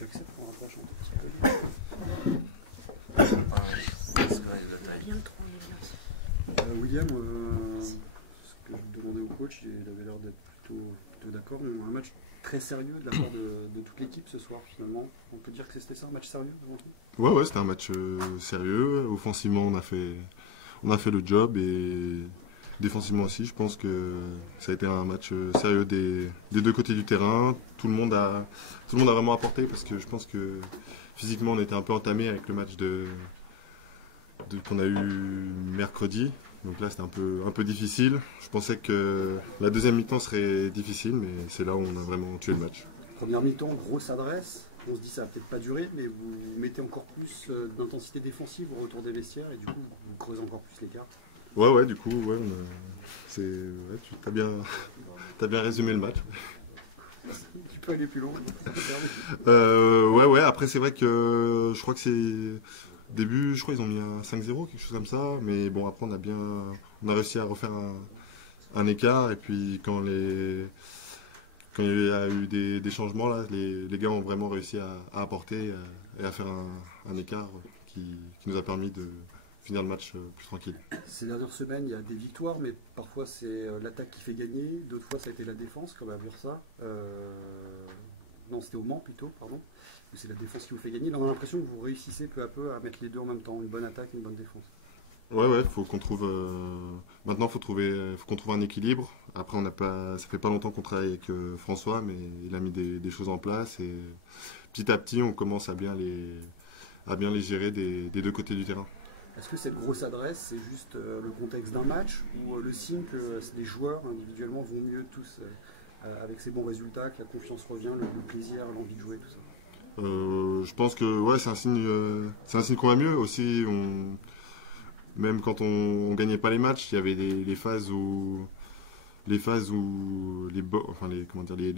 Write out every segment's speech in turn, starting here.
Tu acceptes qu'on rapproche un petit peu. Bien trop, on est bien. William, ce que je demandais au coach, il avait l'air d'être plutôt d'accord. Un match très sérieux de la part de toute l'équipe ce soir finalement. On peut dire que c'était ça, un match sérieux avant tout? Ouais, c'était un match sérieux. Offensivement, on a fait le job et défensivement aussi. Je pense que ça a été un match sérieux des deux côtés du terrain. Tout le monde a vraiment apporté parce que je pense que physiquement, on était un peu entamé avec le match qu'on a eu mercredi. Donc là, c'était un peu difficile. Je pensais que la deuxième mi-temps serait difficile, mais c'est là où on a vraiment tué le match. Première mi-temps, grosse adresse. On se dit ça va peut-être pas durer, mais vous mettez encore plus d'intensité défensive au retour des vestiaires et du coup vous creusez encore plus l'écart. Ouais, du coup, tu as bien résumé le match. Tu peux aller plus loin. Après c'est vrai que je crois que c'est début, je crois qu'ils ont mis un 5-0, quelque chose comme ça, mais bon après on a réussi à refaire un écart et puis quand il y a eu des changements là, les gars ont vraiment réussi à apporter et à faire un écart qui nous a permis de finir le match plus tranquille. Ces dernières semaines, il y a des victoires, mais parfois c'est l'attaque qui fait gagner, d'autres fois ça a été la défense, comme à Bursa. Non, c'était au Mans plutôt, pardon. C'est la défense qui vous fait gagner. Là, on a l'impression que vous réussissez peu à peu à mettre les deux en même temps, une bonne attaque et une bonne défense. Ouais, faut qu'on trouve. Maintenant, faut qu'on trouve un équilibre. Après, ça fait pas longtemps qu'on travaille avec François, mais il a mis des choses en place et petit à petit, on commence à bien les gérer des deux côtés du terrain. Est-ce que cette grosse adresse, c'est juste le contexte d'un match ou le signe que les joueurs individuellement vont mieux tous avec ces bons résultats, que la confiance revient, le plaisir, l'envie de jouer, tout ça? Je pense que ouais, c'est un signe qu'on va mieux aussi. Même quand on gagnait pas les matchs, il y avait les phases où les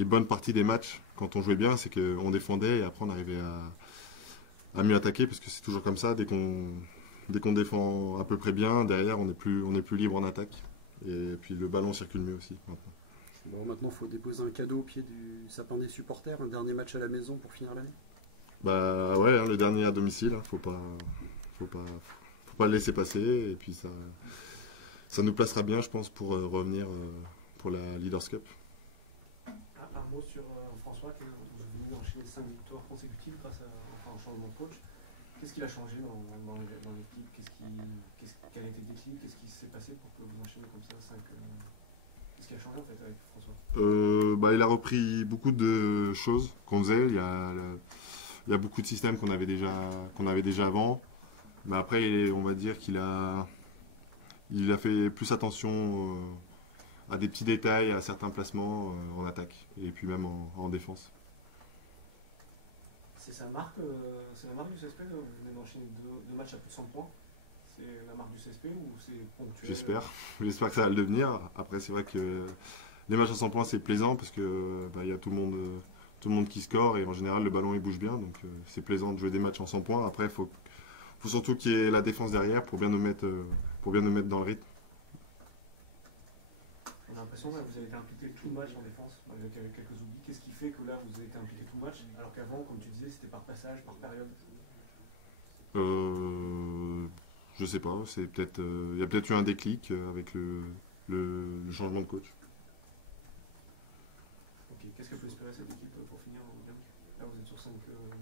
bonnes parties des matchs, quand on jouait bien, c'est qu'on défendait et après on arrivait à mieux attaquer parce que c'est toujours comme ça. Dès qu'on défend à peu près bien, derrière on est plus libre en attaque. Et puis le ballon circule mieux aussi maintenant. Bon, maintenant il faut déposer un cadeau au pied du sapin des supporters, un dernier match à la maison pour finir l'année. Bah ouais, le dernier à domicile, faut pas le laisser passer et puis ça nous placera bien, je pense, pour revenir pour la Leaders Cup. Un mot sur François, qui est venu enchaîner 5 victoires consécutives grâce au changement de coach. Qu'est-ce qu'il a changé dans l'équipe? Quel a été le déclic? Qu'est-ce qui s'est passé pour que vous enchaîniez comme ça 5 Qu'est-ce qui a changé en fait avec François? Il a repris beaucoup de choses qu'on faisait. Il y a beaucoup de systèmes qu'on avait déjà avant. Mais après, on va dire qu'il a fait plus attention à des petits détails, à certains placements en attaque et puis même en défense. C'est la marque du CSP, vous venez d'enchaîner deux matchs à plus de 100 points. C'est la marque du CSP ou c'est ponctuel? J'espère que ça va le devenir. Après, c'est vrai que les matchs à 100 points, c'est plaisant parce que il y a tout le monde qui score et en général, le ballon il bouge bien. Donc, c'est plaisant de jouer des matchs en 100 points. Après, il faut surtout qu'il y ait la défense derrière pour bien nous mettre dans le rythme. On a l'impression que vous avez été impliqué tout le match en défense, malgré quelques oublis. Qu'est-ce qui fait que là vous avez été impliqué tout le match, alors qu'avant, comme tu disais, c'était par passage, par période? Je sais pas, il y a peut-être eu un déclic avec le changement de coach. Ok, qu'est-ce que peut espérer cette équipe pour finir? Là vous êtes sur 5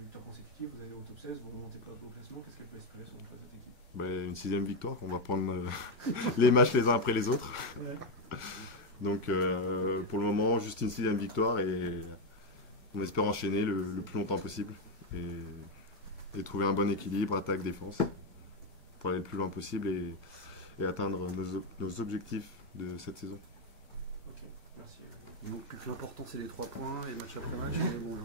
victoires consécutives, vous allez au top 16, vous remontez pas au classement, qu'est-ce qu'elle peut espérer sur cette équipe? Une 6e victoire, on va prendre les matchs les uns après les autres. Ouais. Donc pour le moment, juste une 6e victoire et on espère enchaîner le plus longtemps possible et trouver un bon équilibre, attaque-défense, pour aller le plus loin possible et atteindre nos objectifs de cette saison. Ok, merci. Donc l'important c'est les 3 points et match après match. Mais bon,